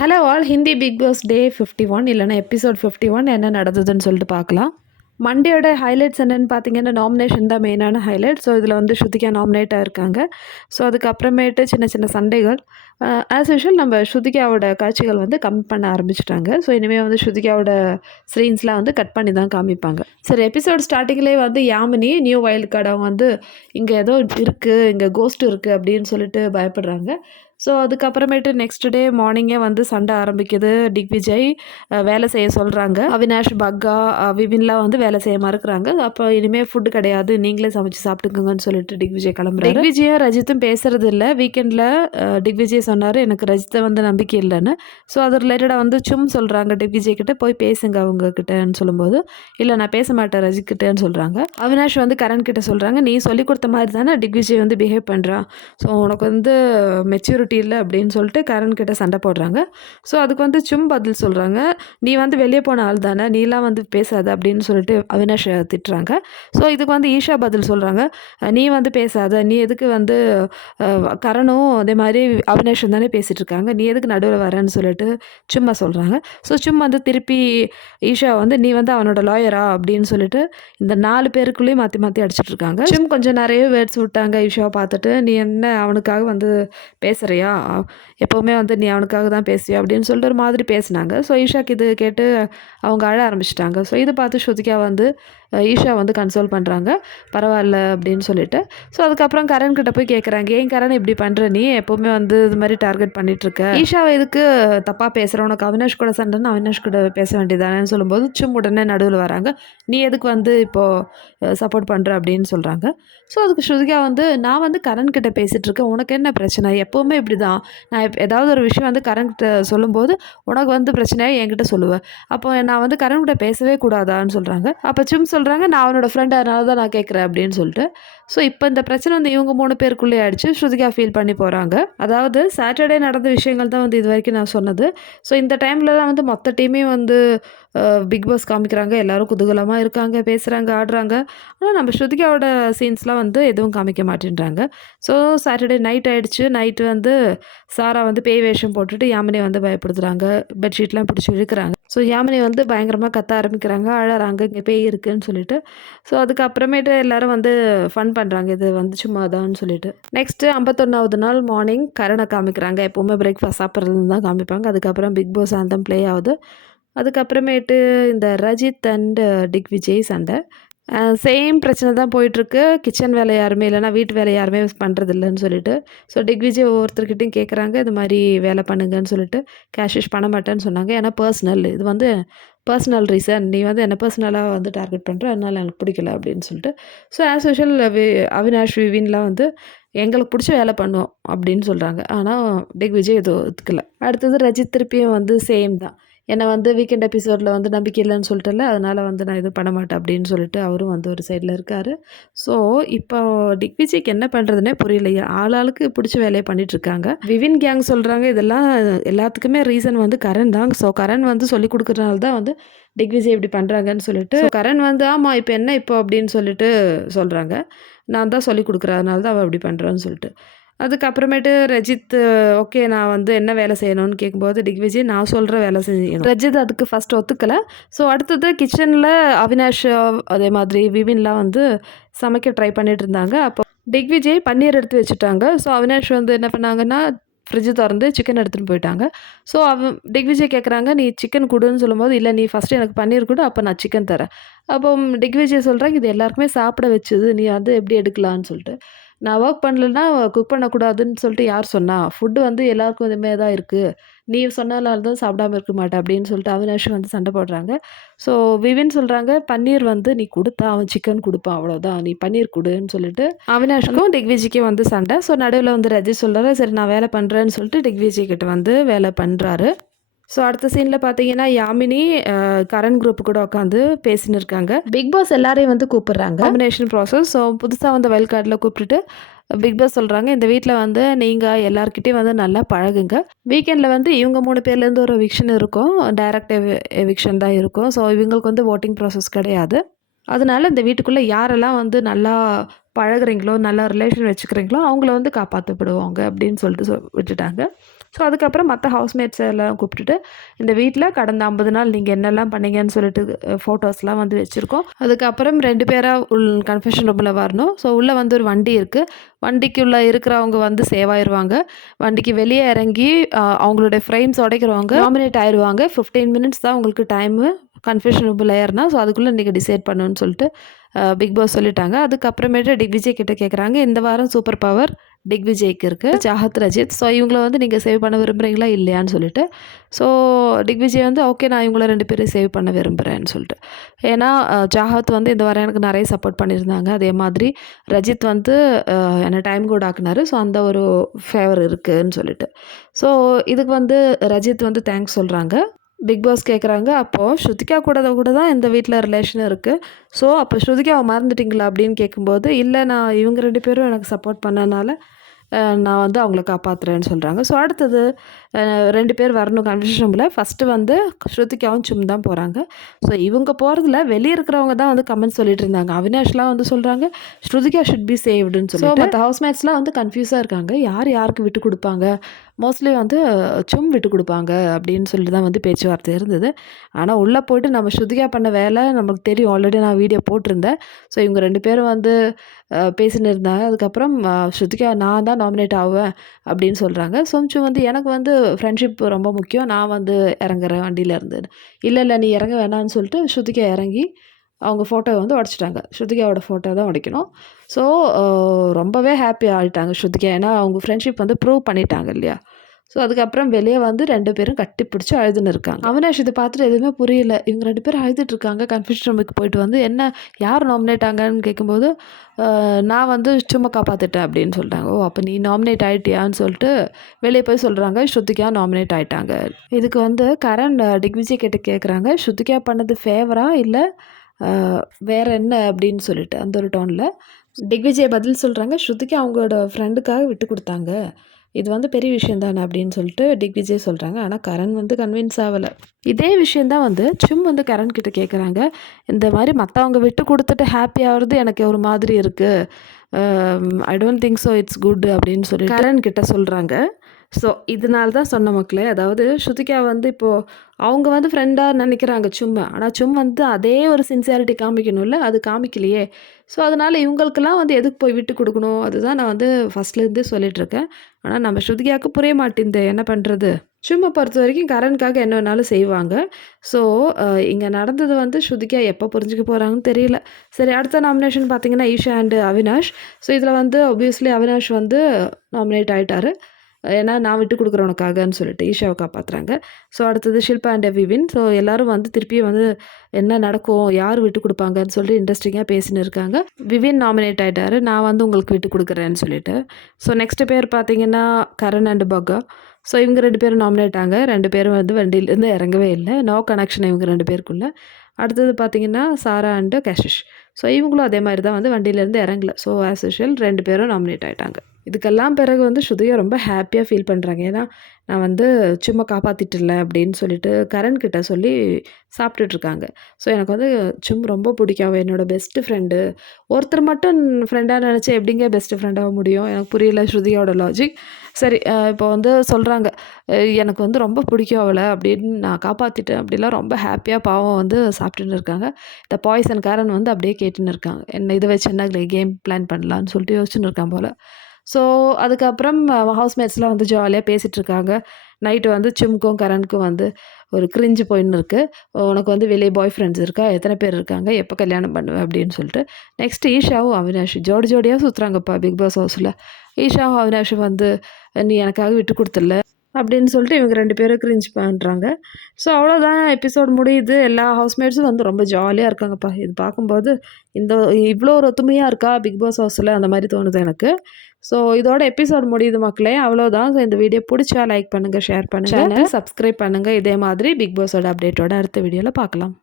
Hello all, Hindi Bigg Boss day 51 இல்லைனா episode 51 என்ன நடந்ததுன்னு சொல்லிட்டு பார்க்கலாம். மண்டேயோட ஹைலைட்ஸ் என்னென்னு பார்த்தீங்கன்னா, நாமினேஷன் தான் மெயினான ஹைலைட். ஸோ இதில் வந்து ஸ்ருதிகா நாமினேட் ஆயிருக்காங்க. ஸோ அதுக்கப்புறமேட்டு சின்ன சின்ன சண்டைகள். ஆஸ் யூஷுவல் நம்ம ஸ்ருதிகாவோட காட்சிகள் வந்து கம்மி பண்ண ஆரம்பிச்சிட்டாங்க. ஸோ இனிமேல் வந்து ஸ்ருதிகாவோட ஸ்க்ரீன்ஸ்லாம் வந்து கட் பண்ணி தான் காமிப்பாங்க. சரி, எபிசோட் ஸ்டார்டிங்லேயே வந்து யாமினி நியூ வைல்ட் கார்டு அவங்க வந்து இங்கே ஏதோ இருக்குது, இங்கே கோஸ்ட் இருக்குது அப்படின்னு சொல்லிட்டு பயப்படுறாங்க. ஸோ அதுக்கப்புறமேட்டு நெக்ஸ்ட் டே மார்னிங்கே வந்து சண்டை ஆரம்பிக்குது. திக்விஜய் வேலை செய்ய சொல்கிறாங்க. அவினாஷ், பக்கா, விபின்லாம் வந்து வேலை செய்ய மறுக்கிறாங்க. அப்போ இனிமேல் ஃபுட்டு கிடையாது, நீங்களே சமைச்சு சாப்பிட்டுக்கோங்கன்னு சொல்லிட்டு திக்விஜய் கிளம்புறாரு. திக்விஜயும் ரஜித்தும் பேசுறது இல்லை. வீக்கெண்டில் திக்விஜய் சொன்னார் எனக்கு ரஜித்தை வந்து நம்பிக்கை இல்லைன்னு. ஸோ அது ரிலேட்டடாக வந்து சும் சொல்கிறாங்க திக்விஜய் கிட்ட, போய் பேசுங்க அவங்க கிட்டன்னு சொல்லும்போது, இல்லை நான் பேச மாட்டேன் ரஜித் கிட்டேன்னு சொல்கிறாங்க. அவினாஷ் வந்து கரண் கிட்ட சொல்கிறாங்க, நீ சொல்லி கொடுத்த மாதிரி தானே திக்விஜய் வந்து பிஹேவ் பண்ணுறான். ஸோ உனக்கு வந்து மெச்சூரிட்டி இல்லை அப்படின்னு சொல்லிட்டு கரண் கிட்ட சண்டை போடுறாங்க. ஸோ அதுக்கு வந்து சும் பதில் சொல்கிறாங்க, நீ வந்து வெளியே போன ஆள் தானே, நீலாம் வந்து பேசாத அப்படின்னு சொல்லிட்டு அவினாஷ் திட்டுறாங்க. ஸோ இதுக்கு வந்து ஈஷா பதில் சொல்கிறாங்க, நீ வந்து பேசாத, நீ எதுக்கு வந்து கரணும் அதே மாதிரி அவினாஷும் தானே பேசிகிட்டு இருக்காங்க, நீ எதுக்கு நடுவில் வரேன்னு சொல்லிட்டு சும்மா சொல்கிறாங்க. ஸோ சும்மா வந்து திருப்பி ஈஷா வந்து நீ வந்து அவனோட லாயரா அப்படின்னு சொல்லிட்டு இந்த 4 பேருக்குள்ளேயும் மாற்றி மாற்றி அடிச்சிட்டு இருக்காங்க. சும் கொஞ்சம் நிறைய வேர்ட்ஸ் விட்டாங்க ஈஷாவை பார்த்துட்டு, நீ என்ன அவனுக்காக வந்து பேசுகிறியா, எப்போவுமே வந்து நீ அவனுக்காக தான் பேசுவியா அப்படின்னு சொல்லிட்டு ஒரு மாதிரி பேசினாங்க. ஸோ ஈஷாக்கு இது கேட்டு அவங்க அழ ஆரம்பிச்சிட்டாங்க. ஸோ இதை பார்த்து ஸ்ருதிகா வந்து ஈஷா வந்து கன்சோல் பண்ணுறாங்க, பரவாயில்ல அப்படின்னு சொல்லிட்டு. ஸோ அதுக்கப்புறம் கரண் கிட்ட போய் கேட்குறாங்க, ஏன் கரண் இப்படி பண்ணுற, நீ எப்போவுமே வந்து இது மாதிரி டார்கெட் பண்ணிகிட்ருக்க, ஈஷாவை எதுக்கு தப்பாக பேசுகிற, உனக்கு அவினாஷ் கூட சண்டைன்னு அவினாஷ் கூட பேச வேண்டியதானேன்னு சொல்லும்போது சும் உடனே நடுவில் வராங்க, நீ எதுக்கு வந்து இப்போது சப்போர்ட் பண்ணுற அப்படின்னு சொல்கிறாங்க. ஸோ அதுக்கு ஸ்ருதிகா வந்து நான் வந்து கரண் கிட்ட பேசிகிட்ருக்கேன், உனக்கு என்ன பிரச்சனை, எப்போவுமே இப்படி தான், நான் ஏதாவது ஒரு விஷயம் வந்து கரண் கிட்ட சொல்லும்போது உனக்கு வந்து பிரச்சனையாக என்கிட்ட சொல்லுவேன், அப்போ நான் வந்து கரண் கிட்ட பேசவே கூடாதான்னு சொல்கிறாங்க. அப்போ சும் சொல்கிறாங்க, நான் அவனோட ஃப்ரெண்ட் அதனால தான் நான் கேட்குறேன் அப்படின்னு சொல்லிட்டு. ஸோ இப்போ இந்த பிரச்சனை வந்து இவங்க 3 பேருக்குள்ளே ஆயிடுச்சு. ஸ்ருதிகா ஃபீல் பண்ணி போகிறாங்க. அதாவது சாட்டர்டே நடந்த விஷயங்கள் தான் வந்து இது வரைக்கும் நான் சொன்னது. ஸோ இந்த டைமில் தான் வந்து மொத்த டீமையும் வந்து பிக் பாஸ் காமிக்கிறாங்க. எல்லோரும் குதூகலமாக இருக்காங்க, பேசுகிறாங்க, ஆடுறாங்க. ஆனால் நம்ம ஸ்ருதிகாவோட சீன்ஸ்லாம் வந்து எதுவும் காமிக்க மாட்டேன்றாங்க. ஸோ சாட்டர்டே நைட் ஆகிடுச்சு. நைட்டு வந்து சாரா வந்து பேய் வேஷம் போட்டுட்டு யாமினியை வந்து பயப்படுத்துகிறாங்க, பெட்ஷீட்லாம் பிடிச்சி இழுக்கிறாங்க. ஸோ யாமினி வந்து பயங்கரமாக கத்த ஆரம்பிக்கிறாங்க, அழறாங்க, இங்கே பேய் இருக்குதுன்னு சொல்லிட்டு. ஸோ அதுக்கப்புறமேட்டு எல்லோரும் வந்து ஃபன் பண்ணுறாங்க, இது வந்து சும்மா தான்னு சொல்லிட்டு. நெக்ஸ்ட்டு 51வது நாள் மார்னிங் கரணை காமிக்கிறாங்க. எப்போவுமே பிரேக்ஃபாஸ்ட் சாப்பிட்றதுன்னு தான் காமிப்பாங்க. அதுக்கப்புறம் பிக் பாஸ் ஆந்தம் ப்ளே ஆகுது. அதுக்கப்புறமேட்டு இந்த ரஜித் அண்ட் திக்விஜய் சண்டை. சேம் பிரச்சனை தான் போயிட்டுருக்கு. கிச்சன் வேலை யாருமே இல்லைனா வீட்டு வேலை யாருமே பண்ணுறதில்லன்னு சொல்லிட்டு. ஸோ திக்விஜய் ஒவ்வொருத்தர்கிட்டையும் கேட்குறாங்க, இது மாதிரி வேலை பண்ணுங்கன்னு சொல்லிட்டு. கேஷிஷ் பண்ண மாட்டேன்னு சொன்னாங்க, ஏன்னா பர்சனல், இது வந்து பர்சனல் ரீசன், நீ வந்து என்ன பர்சனலாக வந்து டார்கெட் பண்ணுற, அதனால் எனக்கு பிடிக்கல அப்படின்னு சொல்லிட்டு. ஸோ ஆஸ் யூஷுவல் அவினாஷ், விவின்லாம் வந்து எங்களுக்கு பிடிச்ச வேலை பண்ணுவோம் அப்படின்னு சொல்கிறாங்க. ஆனால் திக்விஜய் எதுவும் ஒத்துக்கல. அடுத்தது ரஜித் திருப்பியும் வந்து சேம் தான், என்னை வந்து வீக்கெண்ட் எபிசோடில் வந்து நம்பிக்கை இல்லைன்னு சொல்லிட்டல, அதனால் வந்து நான் எதுவும் பண்ண மாட்டேன் அப்படின்னு சொல்லிட்டு அவரும் வந்து ஒரு சைடில் இருக்கார். ஸோ இப்போ திக்விஜய்க்கு என்ன பண்ணுறதுனே புரியலையா, ஆளாளுக்கு பிடிச்ச வேலையை பண்ணிகிட்ருக்காங்க. விவின் கேங் சொல்கிறாங்க, இதெல்லாம் எல்லாத்துக்குமே ரீசன் வந்து கரண் தான். ஸோ கரண் வந்து சொல்லி கொடுக்குறதுனால தான் வந்து திக்விஜய் இப்படி பண்ணுறாங்கன்னு சொல்லிட்டு. கரண் வந்து ஆமாம் இப்போ என்ன இப்போ அப்படின்னு சொல்லிட்டு சொல்கிறாங்க, நான் தான் சொல்லி கொடுக்குறதுனால தான் அவள் அப்படி பண்ணுறான்னு சொல்லிட்டு. அதுக்கப்புறமேட்டு ரஜித் ஓகே நான் வந்து என்ன வேலை செய்யணும்னு கேட்கும்போது திக்விஜய் நான் சொல்கிற வேலை செய்யணும். ரஜித் அதுக்கு ஃபஸ்ட் ஒத்துக்கலை. ஸோ அடுத்தது கிச்சனில் அவினாஷ் அதே மாதிரி விவின்லாம் வந்து சமைக்க ட்ரை பண்ணிட்டு இருந்தாங்க. அப்போ திக்விஜய் பன்னீர் எடுத்து வச்சுட்டாங்க. ஸோ அவினாஷ் வந்து என்ன பண்ணாங்கன்னா ஃப்ரிட்ஜு திறந்து சிக்கன் எடுத்துகிட்டு போயிட்டாங்க. ஸோ திக்விஜய் கேட்குறாங்க, நீ சிக்கன் கொடுன்னு சொல்லும்போது, இல்லை நீ ஃபஸ்ட்டு எனக்கு பன்னீர் கொடு, அப்போ நான் சிக்கன் தரேன். அப்போ திக்விஜய் சொல்கிறாங்க, இது எல்லாருக்குமே சாப்பிட வச்சது, நீ வந்து எப்படி எடுக்கலான்னு சொல்லிட்டு. நான் ஒர்க் பண்ணலன்னா குக் பண்ணக்கூடாதுன்னு சொல்லிட்டு யார் சொன்னா, ஃபுட்டு வந்து எல்லாருக்கும் இதுமாரி தான் இருக்குது, நீ சொன்னனால தான் சாப்பிடாம இருக்க மாட்டேன் அப்படின்னு சொல்லிட்டு அவினாஷ் வந்து சண்டை போடுறாங்க. ஸோ விவின் சொல்கிறாங்க, பன்னீர் வந்து நீ கொடுத்தா அவன் சிக்கன் கொடுப்பான், அவ்வளோதான், நீ பன்னீர் கொடுன்னு சொல்லிட்டு அவினாஷ்க்கும் திக்விஜய்க்கும் வந்து சண்டை. ஸோ நடுவில் வந்து ரஜித் சொல்கிறாரு, சரி நான் வேலை பண்ணுறேன்னு சொல்லிட்டு திக்விஜய் கிட்ட வந்து வேலை பண்ணுறாரு. ஸோ அடுத்த சீனில் பார்த்தீங்கன்னா யாமினி கரண் குரூப் கூட உட்காந்து பேசின்னு இருக்காங்க. பிக் பாஸ் எல்லாரையும் வந்து கூப்பிடுறாங்க, நாமினேஷன் ப்ராசஸ். ஸோ புதுசாக வந்து வைல்ட் கார்டில் கூப்பிட்டுட்டு பிக் பாஸ் சொல்கிறாங்க, இந்த வீட்டில் வந்து நீங்கள் எல்லாருக்கிட்டையும் வந்து நல்லா பழகுங்க. வீக்கெண்டில் வந்து இவங்க 3 பேர்லேருந்து ஒரு எவிக்ஷன் இருக்கும், டைரக்ட் எவிக்ஷன் தான் இருக்கும். ஸோ இவங்களுக்கு வந்து ஓட்டிங் ப்ராசஸ் கிடையாது. அதனால இந்த வீட்டுக்குள்ளே யாரெல்லாம் வந்து நல்லா பழகுறீங்களோ, நல்லா ரிலேஷன் வச்சுக்கிறீங்களோ அவங்கள வந்து காப்பாற்றப்படுவாங்க அப்படின்னு சொல்லிட்டு விட்டுட்டாங்க. ஸோ அதுக்கப்புறம் மற்ற ஹவுஸ்மேட்ஸ் எல்லாம் கூப்பிட்டுட்டு இந்த வீட்டில் கடந்த 50 நாள் நீங்கள் என்னெல்லாம் பண்ணீங்கன்னு சொல்லிட்டு ஃபோட்டோஸ்லாம் வந்து வச்சுருக்கோம். அதுக்கப்புறம் 2 பேராக கன்ஃபெஷன் ரூமில் வரணும். ஸோ உள்ளே வந்து ஒரு வண்டி இருக்குது. வண்டிக்குள்ளே இருக்கிறவங்க வந்து சேவ் ஆயிடுவாங்க. வண்டிக்கு வெளியே இறங்கி அவங்களுடைய ஃப்ரேம்ஸ் உடைக்கிறவங்க நாமினேட் ஆயிடுவாங்க. 15 மினிட்ஸ் தான் உங்களுக்கு டைமு கன்ஃபெஷன் ரூமில் ஏறினா. ஸோ அதுக்குள்ளே நீங்கள் டிசைட் பண்ணுன்னு சொல்லிட்டு பிக் பாஸ் சொல்லிட்டாங்க. அதுக்கப்புறமேட்டு திக்விஜய் கிட்ட கேட்குறாங்க, இந்த வாரம் சூப்பர் பவர் திக்விஜய்க்கு இருக்குது, சாஹத், ரஜித். ஸோ இவங்கள வந்து நீங்கள் சேவ் பண்ண விரும்புகிறீங்களா இல்லையான்னு சொல்லிட்டு. ஸோ திக்விஜய் வந்து ஓகே நான் இவங்கள 2 பேரும் சேவ் பண்ண விரும்புகிறேன்னு சொல்லிட்டு. ஏன்னா சாஹத் வந்து இந்த வாரம் எனக்கு நிறைய சப்போர்ட் பண்ணியிருந்தாங்க. அதே மாதிரி ரஜித் வந்து என்னை டைம் கூட ஆக்குனாரு. ஸோ அந்த ஒரு ஃபேவர் இருக்குதுன்னு சொல்லிட்டு. ஸோ இதுக்கு வந்து ரஜித் வந்து தேங்க்ஸ் சொல்கிறாங்க. பிக் பாஸ் கேட்குறாங்க, அப்போது ஸ்ருதிகா கூட தான் இந்த வீட்டில் ரிலேஷன் இருக்குது. ஸோ அப்போ ஸ்ருதிகாவை மறந்துட்டிங்களா அப்படின்னு கேட்கும்போது, இல்லை நான் இவங்க 2 பேரும் எனக்கு சப்போர்ட் பண்ணனால நான் வந்து அவங்கள காப்பாற்றுறேன்னு சொல்கிறாங்க. ஸோ அடுத்தது 2 பேர் வரணும் கன்வர்சேஷன் ரூமில். ஃபஸ்ட்டு வந்து ஸ்ருதிகாவும் சும் தான் போகிறாங்க. ஸோ இவங்க போகிறதுல வெளியே இருக்கிறவங்க தான் வந்து கமெண்ட் சொல்லிட்டு இருந்தாங்க. அவினாஷ்லாம் வந்து சொல்கிறாங்க ஸ்ருதிகா ஷுட் பி சேவ்டுன்னு சொல்லி. மற்ற ஹவுஸ்மேட்ஸ்லாம் வந்து கன்ஃபியூஸாக இருக்காங்க, யார் யாருக்கு விட்டு கொடுப்பாங்க. மோஸ்ட்லி வந்து சும் விட்டு கொடுப்பாங்க அப்படின்னு சொல்லிட்டு தான் வந்து பேச்சுவார்த்தை இருந்தது. ஆனால் உள்ளே போய்ட்டு நம்ம ஸ்ருதிகா பண்ண வேலை நமக்கு தெரியும், ஆல்ரெடி நான் வீடியோ போட்டிருந்தேன். ஸோ இவங்க 2 பேரும் வந்து பேசின்னு இருந்தாங்க. அதுக்கப்புறம் ஸ்ருதிகா நான் தான் நாமினேட் ஆவேன் அப்படின்னு சொல்கிறாங்க. சும் வந்து எனக்கு வந்து ஃப்ரெண்ட்ஷிப் ரொம்ப முக்கியம், நான் வந்து இறங்குறேன் வண்டியிலேருந்து. இல்லை நீ இறங்க வேணான்னு சொல்லிட்டு ஸ்ருதிகா இறங்கி அவங்க ஃபோட்டோவை வந்து உடச்சிட்டாங்க. ஸ்ருதிகாவோட ஃபோட்டோ தான் உடைக்கணும். ஸோ ரொம்பவே ஹாப்பி ஆகிட்டாங்க ஸ்ருதிகா. ஏன்னா அவங்க ஃப்ரெண்ட்ஷிப் வந்து ப்ரூவ் பண்ணிட்டாங்க இல்லையா. ஸோ அதுக்கப்புறம் வெளியே வந்து 2 பேரும் கட்டி பிடிச்சி அழுதுன்னு இருக்காங்க. அவினாஷ் இதை பார்த்துட்டு எதுவுமே புரியல. இவங்க 2 பேரும் அழுதுட்டு இருக்காங்க. கன்ஃபெஷன் ரூமுக்கு போயிட்டு வந்து என்ன யார் நாமினேட் ஆங்கன்னு கேட்கும்போது நான் வந்து சும்மா காப்பாற்றிட்டேன் அப்படின்னு சொல்லிட்டாங்க. ஓ அப்போ நீ நாமினேட் ஆகிட்டியான்னு சொல்லிட்டு வெளியே போய் சொல்கிறாங்க, ஸ்ருதிகா நாமினேட் ஆகிட்டாங்க. இதுக்கு வந்து கரண் திக்விஜய் கிட்ட கேட்குறாங்க, ஸ்ருதிகா பண்ணது ஃபேவரா இல்லை வேறு என்ன அப்படின்னு சொல்லிட்டு அந்த ஒரு டோனில் திக்விஜய் பதில் சொல்கிறாங்க, ஸ்ருதிகா அவங்களோட ஃப்ரெண்டுக்காக விட்டு கொடுத்தாங்க, இது வந்து பெரிய விஷயம் தானே அப்படின்னு சொல்லிட்டு திக்விஜய் சொல்கிறாங்க. ஆனால் கரண் வந்து கன்வின்ஸ் ஆகலை. இதே விஷயந்தான் வந்து சும் வந்து கரண் கிட்ட கேட்குறாங்க, இந்த மாதிரி மற்றவங்க விட்டு கொடுத்துட்டு ஹாப்பி ஆகிறது எனக்கு ஒரு மாதிரி இருக்குது, I don't think so it's good அப்படின்னு சொல்லி கரண் கிட்ட சொல்கிறாங்க. ஸோ இதனால தான் சொன்ன மக்களே, அதாவது ஸ்ருதிகா வந்து இப்போது அவங்க வந்து ஃப்ரெண்டாக நினைக்கிறாங்க சும்மா. ஆனால் வந்து அதே ஒரு சின்சியாரிட்டி காமிக்கணும்ல, அது காமிக்கலையே. ஸோ அதனால் இவங்களுக்கெல்லாம் வந்து எதுக்கு போய் விட்டு கொடுக்கணும், அதுதான் நான் வந்து ஃபஸ்ட்லேருந்தே சொல்லிகிட்ருக்கேன். ஆனால் நம்ம ஸ்ருதிகாவுக்கு புரிய மாட்டேங்குது, என்ன பண்ணுறது. சும்மா பொறுத்த வரைக்கும் கரண்ட்காக என்ன வேணாலும் செய்வாங்க. ஸோ இங்கே நடந்தது வந்து ஸ்ருதிகா எப்போ புரிஞ்சுக்க போகிறாங்கன்னு தெரியல. சரி, அடுத்த நாமினேஷன் பார்த்தீங்கன்னா ஈஷா அண்டு அவினாஷ். ஸோ இதில் வந்து ஆப்வியஸ்லி அவினாஷ் வந்து நாமினேட் ஆகிட்டார். ஏன்னா நான் விட்டு கொடுக்குறவனுக்காகன்னு சொல்லிட்டு ஈஷாவை காப்பாற்றுறாங்க. ஸோ அடுத்தது ஷில்பா அண்ட் விவின். ஸோ எல்லோரும் வந்து திருப்பியும் வந்து என்ன நடக்கும், யார் விட்டு கொடுப்பாங்கன்னு சொல்லிட்டு இன்ட்ரெஸ்டிங்காக பேசின்னு இருக்காங்க. விவின் நாமினேட் ஆகிட்டார், நான் வந்து உங்களுக்கு விட்டு கொடுக்குறேன்னு சொல்லிட்டு. ஸோ நெக்ஸ்ட் பேர் பார்த்தீங்கன்னா கரண் அண்ட் பகா. ஸோ இவங்க 2 பேரும் நாமினேட் ஆங்க. 2 பேரும் வந்து வண்டியிலேருந்து இறங்கவே இல்லை, நோ கனெக்ஷன் இவங்க 2 பேருக்குள்ளே. அடுத்தது பார்த்தீங்கன்னா சாரா அண்டு கஷிஷ். ஸோ இவங்களும் அதே மாதிரி தான் வந்து வண்டியிலேருந்து இறங்கல. ஸோ ஆஸ் யூஷுவல் 2 பேரும் நாமினேட் ஆகிட்டாங்க. இதுக்கெல்லாம் பிறகு வந்து ஸ்ருதிகா ரொம்ப ஹாப்பியாக ஃபீல் பண்ணுறாங்க. ஏன்னா நான் வந்து சும்மா காப்பாற்றிட்டுல அப்படின்னு சொல்லிட்டு கரண்கிட்ட சொல்லி சாப்பிட்டுட்ருக்காங்க. ஸோ எனக்கு வந்து ரொம்ப பிடிக்கும், அவள் என்னோடய பெஸ்ட்டு ஃப்ரெண்டு. ஒருத்தர் மட்டும் ஃப்ரெண்டாக நினச்சா எப்படிங்க பெஸ்ட்டு ஃப்ரெண்டாக முடியும், எனக்கு புரியல ஸ்ருதிகாவோட லாஜிக். சரி, இப்போ வந்து சொல்கிறாங்க எனக்கு வந்து ரொம்ப பிடிக்கும் அவளை அப்படின்னு, நான் காப்பாற்றிட்டேன் அப்படிலாம் ரொம்ப ஹாப்பியாக பாவம் வந்து சாப்பிட்டுன்னு இருக்காங்க. இந்த பாய்சன் காரன் வந்து அப்படியே கேட்டுன்னு இருக்காங்க, என்ன இதை வச்சு என்ன கேம் பிளான் பண்ணலான்னு சொல்லிட்டு யோசிச்சுன்னு இருக்கான் போல். ஸோ அதுக்கப்புறம் ஹவுஸ்மேட்ஸ்லாம் வந்து ஜாலியாக பேசிகிட்ருக்காங்க. நைட்டு வந்து சிம்க்கும் கரண்ட்க்கும் வந்து ஒரு கிரிஞ்சு போயின்னு இருக்குது. உனக்கு வந்து வெளியே பாய் ஃப்ரெண்ட்ஸ் இருக்கா, எத்தனை பேர் இருக்காங்க, எப்போ கல்யாணம் பண்ணுவேன் அப்படின்னு சொல்லிட்டு. நெக்ஸ்ட் ஈஷாவும் அவினாஷ் ஜோடியாக சுற்றுறாங்கப்பா பிக் பாஸ் ஹவுஸில். ஈஷாவும் அவினாஷும் வந்து நீ எனக்காக விட்டு கொடுத்துடல அப்படின்னு சொல்லிட்டு இவங்க 2 பேரும் கிரிஞ்ச் பண்ணுறாங்க. ஸோ அவ்வளோதான், எபிசோட் முடியுது. எல்லா ஹவுஸ்மேட்ஸும் வந்து ரொம்ப ஜாலியாக இருக்காங்கப்பா. இது பார்க்கும்போது இவ்வளோ ஒரு ஒத்துமையாக இருக்கா பிக் பாஸ் ஹவுஸில், அந்த மாதிரி தோணுது எனக்கு. ஸோ இதோட எபிசோட் முடியுது மக்களே, அவ்வளோதான். ஸோ இந்த வீடியோ பிடிச்சா லைக் பண்ணுங்கள், ஷேர் பண்ணுங்கள், சேனல் சப்ஸ்கிரைப் பண்ணுங்கள். இதே மாதிரி பிக் பாஸோட அப்டேட்டோட அடுத்த வீடியோவில் பார்க்கலாம்.